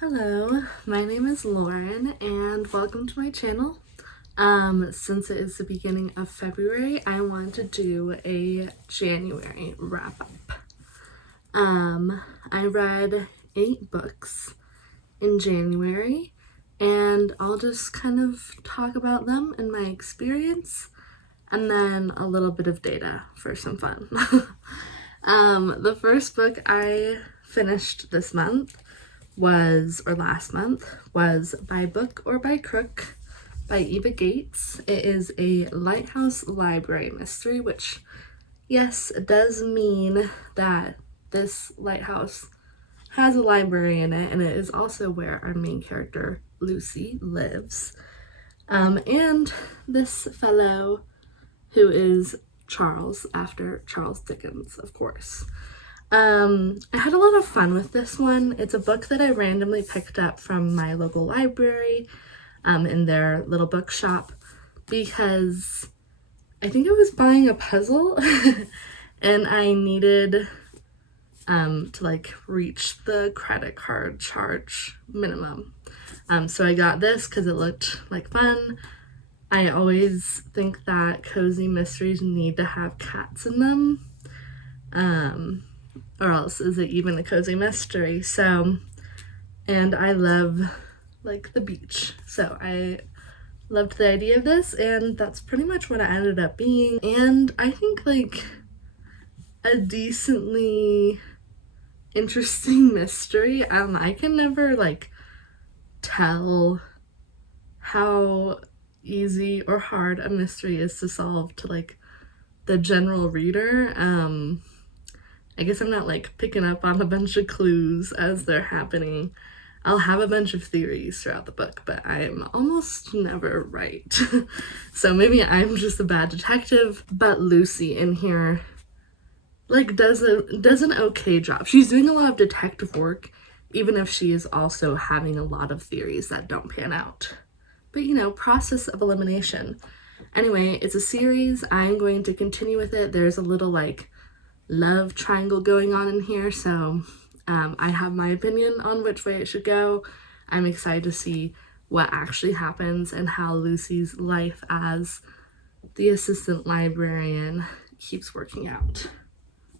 Hello, my name is Lauren and welcome to my channel. Since it is the beginning of February, I want to do a January wrap up. I read 8 books in January and I'll just kind of talk about them and my experience and then a little bit of data for some fun. The first book I finished this month last month was By Book or by Crook by Eva Gates. It is a lighthouse library mystery, which, yes, does mean that this lighthouse has a library in it, and it is also where our main character, Lucy, lives. And this fellow, who is Charles, after Charles Dickens, of course. I had a lot of fun with this one. It's a book that I randomly picked up from my local library in their little bookshop because I think I was buying a puzzle and I needed to like reach the credit card charge minimum. So I got this because it looked like fun. I always think that cozy mysteries need to have cats in them. Or else is it even a cozy mystery? So, and I love like the beach, so I loved the idea of this, and that's pretty much what it ended up being. And I think like a decently interesting mystery. I can never like tell how easy or hard a mystery is to solve to like the general reader. I guess I'm not like picking up on a bunch of clues as they're happening. I'll have a bunch of theories throughout the book, but I'm almost never right. So maybe I'm just a bad detective, but Lucy in here like does an okay job. She's doing a lot of detective work, even if she is also having a lot of theories that don't pan out. But you know, process of elimination. Anyway, it's a series. I'm going to continue with it. There's a little like love triangle going on in here, so I have my opinion on which way it should go. I'm excited to see what actually happens and how Lucy's life as the assistant librarian keeps working out.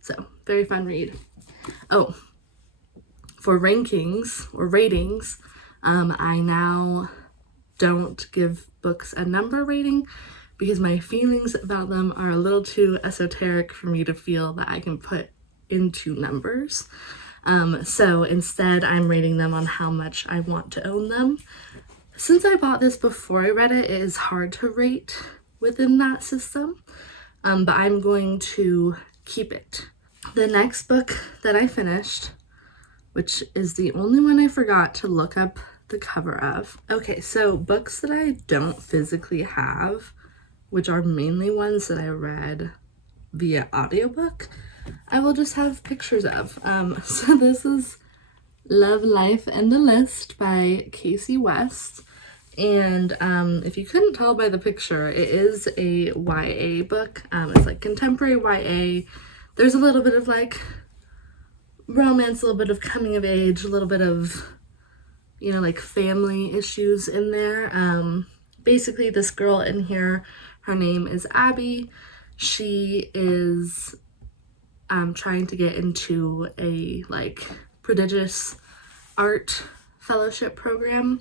So, very fun read. Oh, for rankings or ratings, I now don't give books a number rating because my feelings about them are a little too esoteric for me to feel that I can put into numbers. So instead I'm rating them on how much I want to own them. Since I bought this before I read it, it is hard to rate within that system, but I'm going to keep it. The next book that I finished, which is the only one I forgot to look up the cover of. Okay, so books that I don't physically have, which are mainly ones that I read via audiobook, I will just have pictures of. So this is Love, Life, and the List by Casey West. And if you couldn't tell by the picture, it is a YA book. It's like contemporary YA. There's a little bit of like romance, a little bit of coming of age, a little bit of, you know, like family issues in there. Basically this girl in here, her name is Abby. She is trying to get into a like prodigious art fellowship program,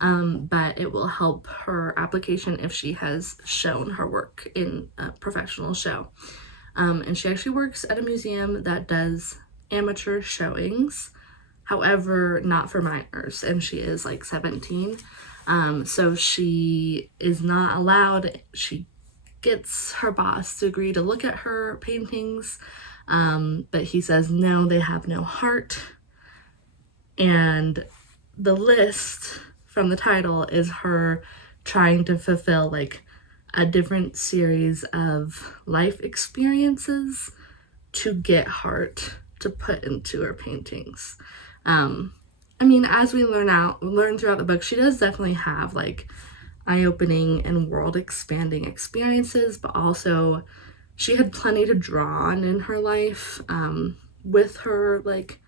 but it will help her application if she has shown her work in a professional show. And she actually works at a museum that does amateur showings, however, not for minors, and she is like 17. So she is not allowed. She gets her boss to agree to look at her paintings, but he says no, they have no heart. And the list from the title is her trying to fulfill like a different series of life experiences to get heart to put into her paintings. I mean, as we learn throughout the book, she does definitely have like eye-opening and world-expanding experiences, but also she had plenty to draw on in her life with her like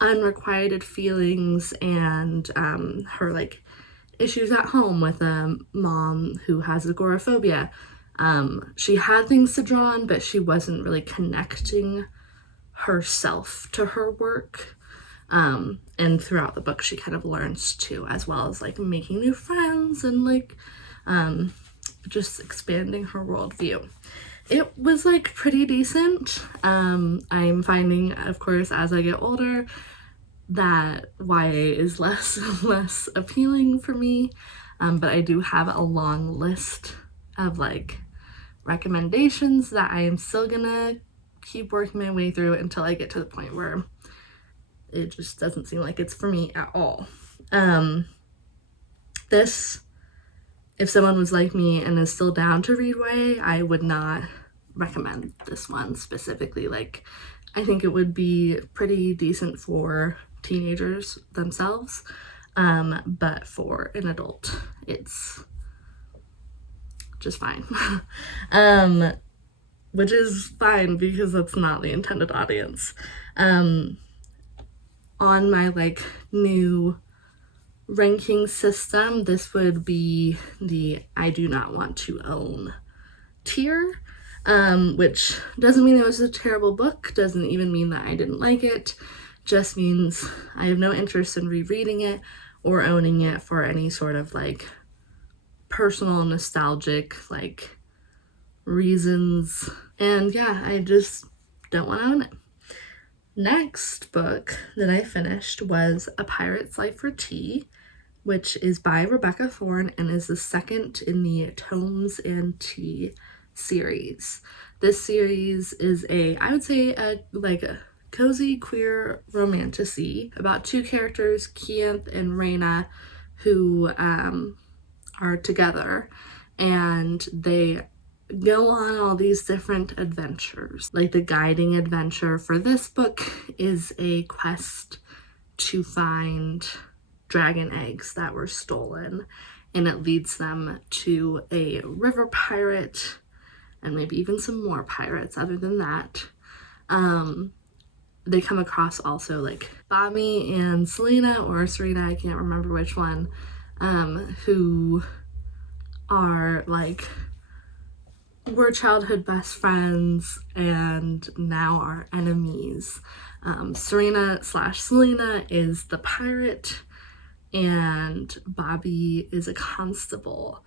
unrequited feelings and her like issues at home with a mom who has agoraphobia. She had things to draw on, but she wasn't really connecting herself to her work. And throughout the book, she kind of learns to, as well as like making new friends and like just expanding her worldview. It was like pretty decent. I'm finding, of course, as I get older, that YA is less and less appealing for me. But I do have a long list of like recommendations that I am still gonna keep working my way through until I get to the point where it just doesn't seem like it's for me at all. This, if someone was like me and is still down to read YA, I would not recommend this one specifically. Like, I think it would be pretty decent for teenagers themselves, but for an adult, it's just fine. Which is fine because that's not the intended audience. On my like new ranking system, this would be the I do not want to own tier, which doesn't mean it was a terrible book, doesn't even mean that I didn't like it, just means I have no interest in rereading it or owning it for any sort of like personal nostalgic like reasons. And yeah, I just don't want to own it. Next book that I finished was A Pirate's Life for Tea, which is by Rebecca Thorne and is the second in the Tomes and Tea series. This series is I would say a cozy queer romantasy about two characters, Keith and Raina, who are together, and they go on all these different adventures. Like, the guiding adventure for this book is a quest to find dragon eggs that were stolen, and it leads them to a river pirate and maybe even some more pirates other than that. They come across also like Bobby and Selena, or Serena, I can't remember which one, who are like, were childhood best friends and now are enemies. Serena/Selena is the pirate and Bobby is a constable,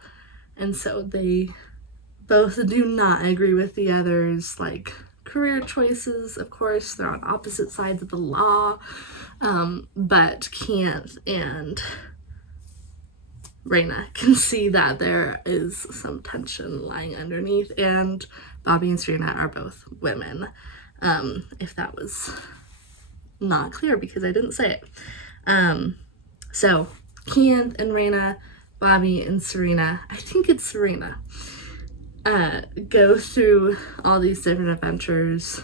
and so they both do not agree with the other's like career choices. Of course, they're on opposite sides of the law, but Keith and Raina can see that there is some tension lying underneath, and Bobby and Serena are both women, if that was not clear because I didn't say it. So Keith and Raina, Bobby and Serena, I think it's Serena, go through all these different adventures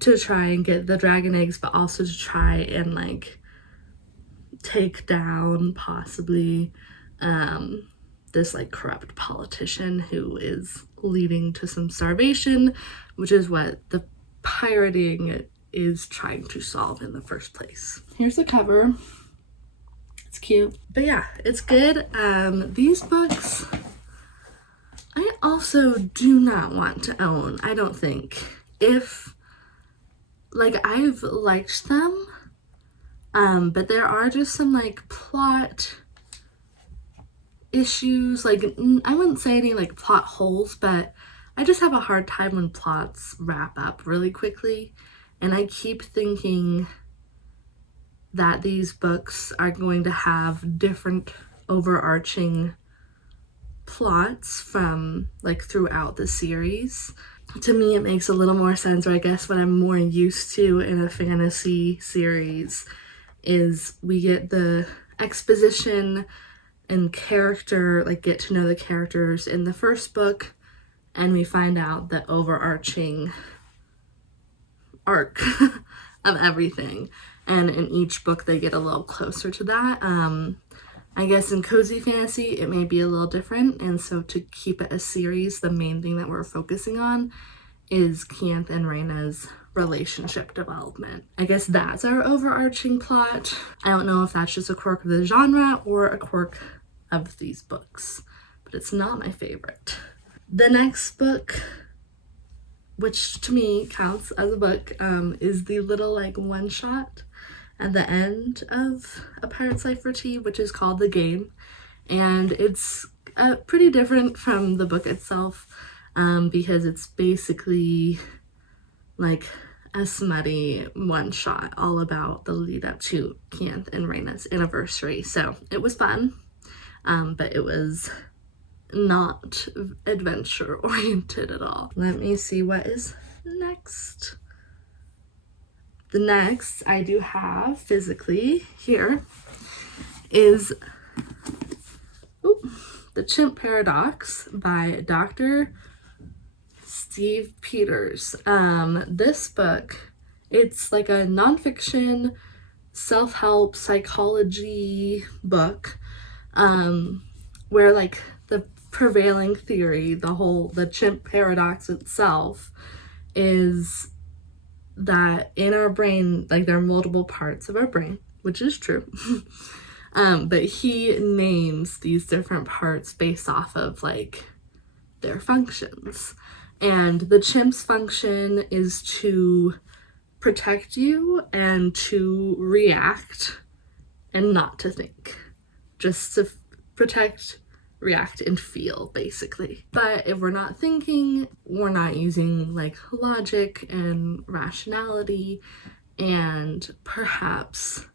to try and get the dragon eggs, but also to try and like take down possibly this like corrupt politician who is leading to some starvation, which is what the pirating is trying to solve in the first place. Here's the cover. It's cute, but yeah, it's good. These books I also do not want to own, I don't think. If, like, I've liked them, but there are just some, like, plot issues. Like, I wouldn't say any, like, plot holes, but I just have a hard time when plots wrap up really quickly. And I keep thinking that these books are going to have different overarching plots from like throughout the series. To me, it makes a little more sense, or I guess what I'm more used to in a fantasy series is we get the exposition and character, like get to know the characters in the first book, and we find out the overarching arc of everything, and in each book they get a little closer to that. I guess in cozy fantasy it may be a little different, and so to keep it a series, the main thing that we're focusing on is Keith and Raina's relationship development. I guess that's our overarching plot. I don't know if that's just a quirk of the genre or a quirk of these books, but it's not my favorite. The next book, which to me counts as a book, is the little like one shot at the end of A Pirate's Life for Tea, which is called The Game, and it's pretty different from the book itself, because it's basically like a smutty one shot all about the lead up to Keith and Raina's anniversary. So it was fun, but it was not adventure oriented at all. Let me see what is next. The next I do have physically here is The Chimp Paradox by Dr. Steve Peters. This book, it's like a nonfiction self-help psychology book, where like the prevailing theory, the chimp paradox itself, is that in our brain, like there are multiple parts of our brain, which is true. But he names these different parts based off of like their functions. And the chimp's function is to protect you and to react and not to think. Just to protect, react, and feel, basically. But if we're not thinking, we're not using like logic and rationality, and perhaps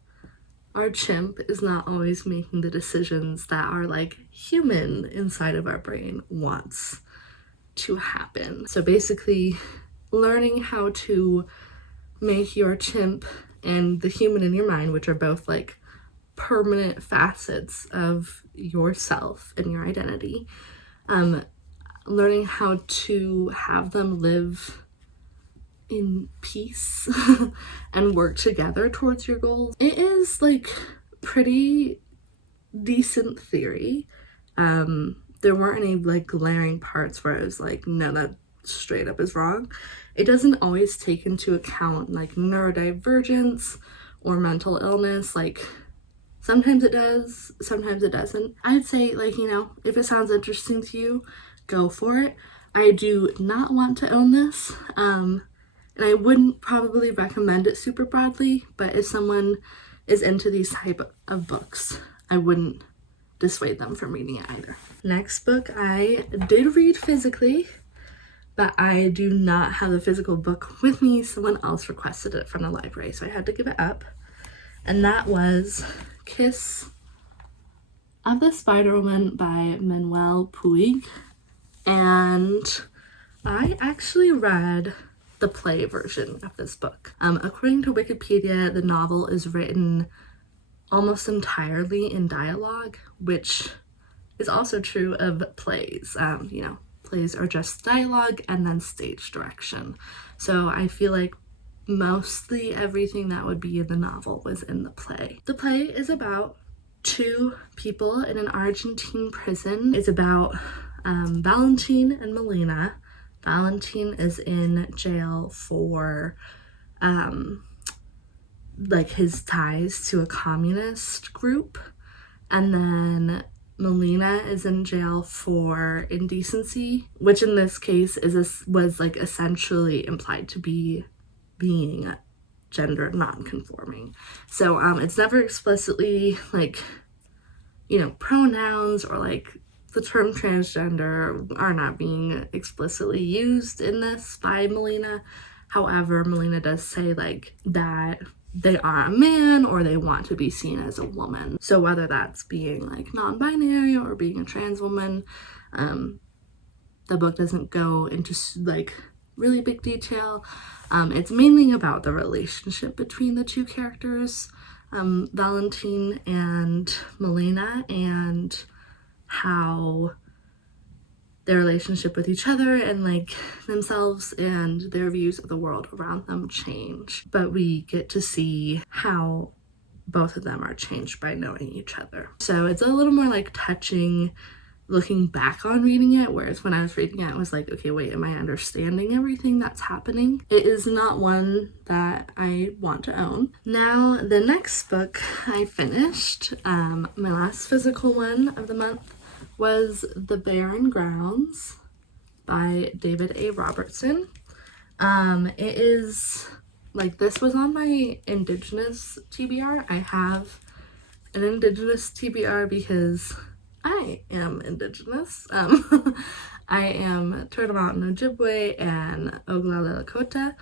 our chimp is not always making the decisions that our like human inside of our brain wants to happen. So basically, learning how to make your chimp and the human in your mind, which are both like permanent facets of yourself and your identity, learning how to have them live in peace and work together towards your goals. It is like pretty decent theory. There weren't any like glaring parts where I was like, no, that straight up is wrong. It doesn't always take into account like neurodivergence or mental illness. Like sometimes it does, sometimes it doesn't. I'd say like, if it sounds interesting to you, go for it. I do not want to own this, and I wouldn't probably recommend it super broadly, but if someone is into these type of books, I wouldn't dissuade them from reading it either. Next book I did read physically, but I do not have the physical book with me. Someone else requested it from the library, so I had to give it up. And that was Kiss of the Spider-Woman by Manuel Puig. And I actually read the play version of this book. According to Wikipedia, the novel is written almost entirely in dialogue, which is also true of plays. Plays are just dialogue and then stage direction. So I feel like mostly everything that would be in the novel was in the play. The play is about two people in an Argentine prison. It's about Valentin and Melina. Valentin is in jail for like his ties to a communist group, and then Melina is in jail for indecency, which in this case was like essentially implied to be being gender non-conforming. So it's never explicitly like, pronouns or like the term transgender are not being explicitly used in this by Melina. However, Melina does say like that they are a man or they want to be seen as a woman. So whether that's being like non-binary or being a trans woman, the book doesn't go into like really big detail. It's mainly about the relationship between the two characters, Valentin and Melina, and how their relationship with each other and like themselves and their views of the world around them change. But we get to see how both of them are changed by knowing each other. So it's a little more like touching looking back on reading it, whereas when I was reading it, I was like, okay, wait, am I understanding everything that's happening? It is not one that I want to own. Now, the next book I finished, my last physical one of the month, was The Barren Grounds by David A. Robertson. It is, like, this was on my Indigenous TBR. I have an Indigenous TBR because I am Indigenous. I am Turtle Mountain Ojibwe and Oglala Lakota,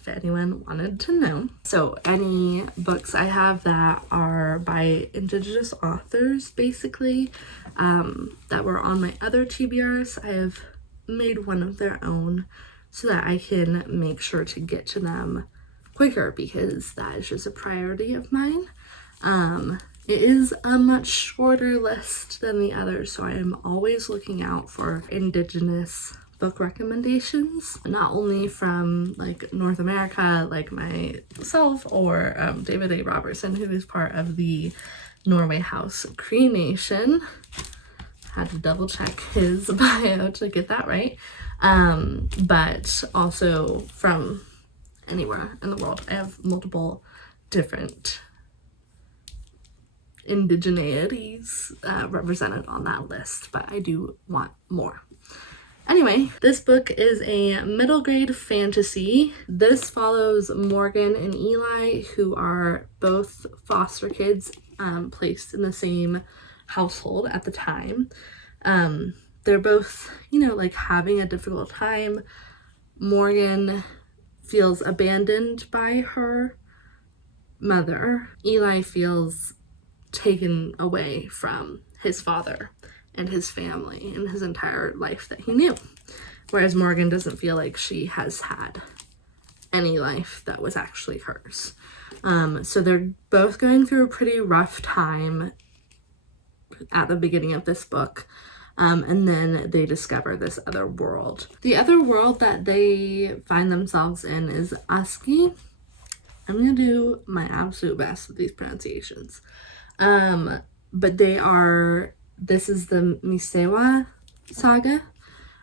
if anyone wanted to know. So any books I have that are by Indigenous authors, basically, that were on my other TBRs, I have made one of their own so that I can make sure to get to them quicker, because that is just a priority of mine. It is a much shorter list than the others, so I am always looking out for Indigenous book recommendations, not only from like North America, like myself, or David A. Robertson, who is part of the Norway House Cree Nation. Had to double check his bio to get that right. But also from anywhere in the world. I have multiple different indigeneities represented on that list, but I do want more. Anyway, this book is a middle grade fantasy. This follows Morgan and Eli, who are both foster kids placed in the same household at the time. They're both, like having a difficult time. Morgan feels abandoned by her mother. Eli feels taken away from his father and his family and his entire life that he knew, whereas Morgan doesn't feel like she has had any life that was actually hers. So they're both going through a pretty rough time at the beginning of this book, and then they discover this other world. The other world that they find themselves in is Uski. I'm gonna do my absolute best with these pronunciations. But this is the Misewa saga,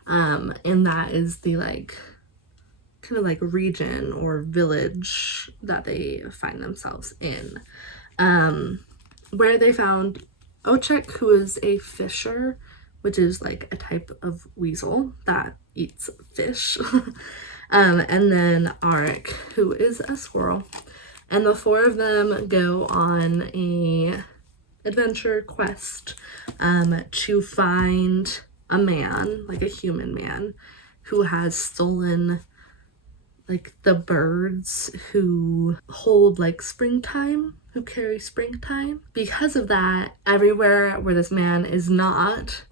and that is the kind of region or village that they find themselves in, where they found Ochek, who is a fisher, which is a type of weasel that eats fish, and then Arik, who is a squirrel. And the four of them go on a adventure quest to find a man, a human man, who has stolen the birds who hold springtime, who carry springtime. Because of that, everywhere where this man is not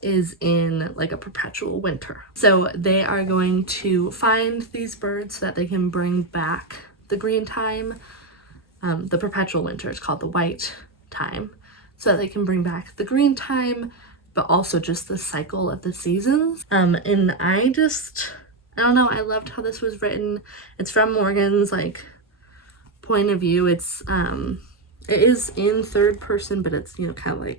is in a perpetual winter. So they are going to find these birds so that they can bring back the green time. The perpetual winter is called the white time, so that they can bring back the green time, but also just the cycle of the seasons. And I don't know, I loved how this was written. It's from Morgan's point of view. It is in third person, but it's kind of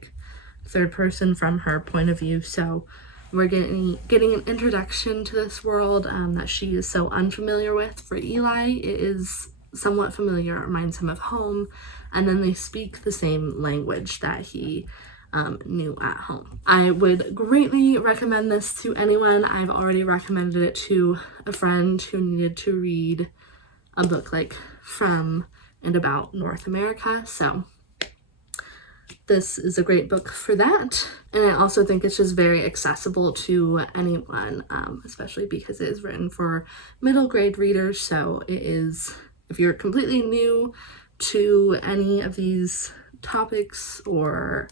third person from her point of view. So we're getting an introduction to this world that she is so unfamiliar with. For Eli, it is somewhat familiar, it reminds him of home, and then they speak the same language that he knew at home. I would greatly recommend this to anyone. I've already recommended it to a friend who needed to read a book from and about North America, so this is a great book for that. And I also think it's just very accessible to anyone, especially because it is written for middle grade readers. So it is, if you're completely new to any of these topics or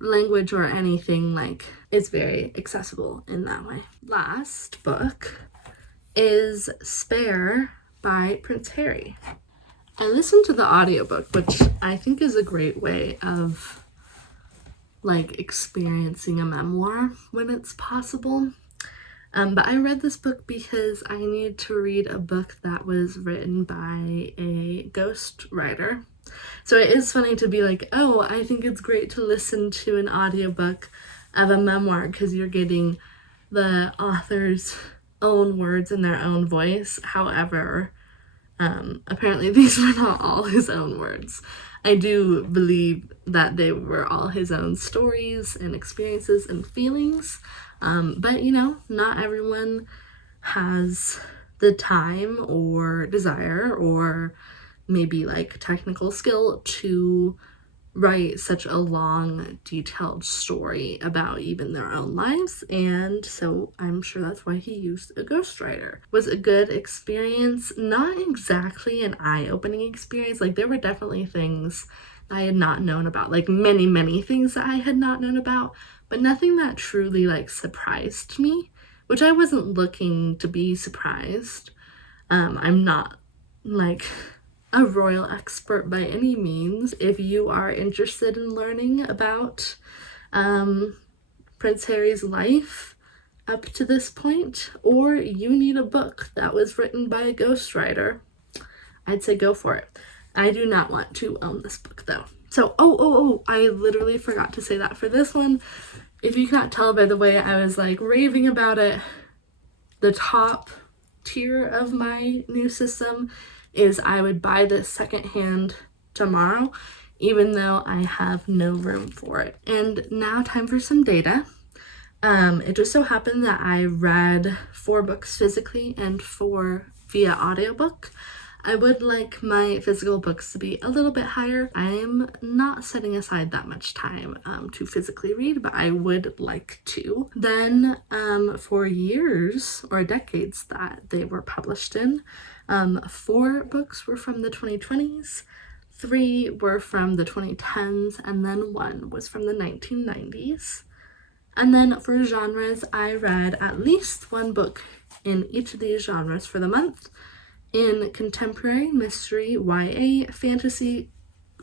language or anything, it's very accessible in that way. Last book is SYrn by Prince Harry. I listened to the audiobook, which I think is a great way of experiencing a memoir when it's possible. But I read this book because I needed to read a book that was written by a ghost writer. So it is funny to be oh, I think it's great to listen to an audiobook of a memoir because you're getting the author's own words in their own voice. However, apparently these were not all his own words. I do believe that they were all his own stories and experiences and feelings. But you know, not everyone has the time or desire or maybe like technical skill to write such a long, detailed story about even their own lives, and so I'm sure that's why he used a ghostwriter. Was a good experience, not exactly an eye-opening experience. Like, there were definitely things I had not known about, like many things that I had not known about, but nothing that truly like surprised me, which I wasn't looking to be surprised. I'm not like a royal expert by any means. If you are interested in learning about Prince Harry's life up to this point, or you need a book that was written by a ghostwriter, I'd say go for it. I do not want to own this book though. So, I literally forgot to say that for this one. If you can't tell by the way I was like raving about it, the top tier of my new system is I would buy this secondhand tomorrow, even though I have no room for it. And now time for some data. It just so happened that I read 4 books physically and 4 via audiobook. I would like my physical books to be a little bit higher. I am not setting aside that much time to physically read, but I would like to. Then for years or decades that they were published in, 4 books were from the 2020s, 3 were from the 2010s, and then 1 was from the 1990s. And then for genres, I read at least 1 book in each of these genres for the month. In contemporary, mystery, YA, fantasy,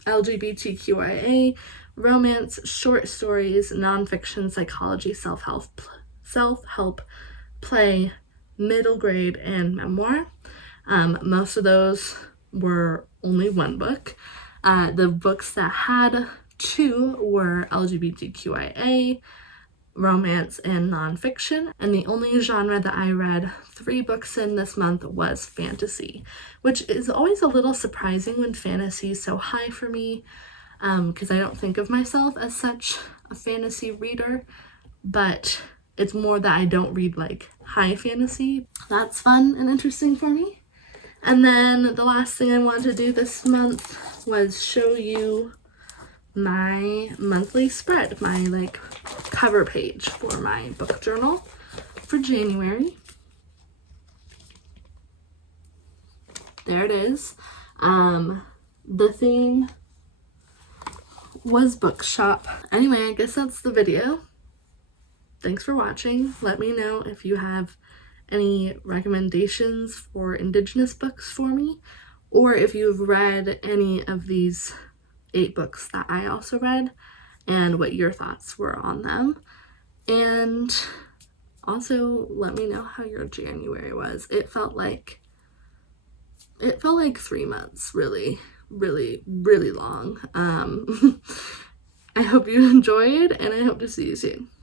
LGBTQIA, romance, short stories, nonfiction, psychology, self-help, play, middle grade, and memoir. Most of those were only 1 book. The books that had 2 were LGBTQIA, romance, and nonfiction, and the only genre that I read 3 books in this month was fantasy, which is always a little surprising when fantasy is so high for me, because I don't think of myself as such a fantasy reader, but it's more that I don't read like high fantasy. That's fun and interesting for me. And then the last thing I wanted to do this month was show you my monthly spread, my like cover page for my book journal for January. There it is. The theme was bookshop. Anyway, I guess that's the video. Thanks for watching. Let me know if you have any recommendations for Indigenous books for me, or if you've read any of these 8 books that I also read and what your thoughts were on them. And also let me know how your January was. It felt like 3 months, really long. I hope you enjoyed, and I hope to see you soon.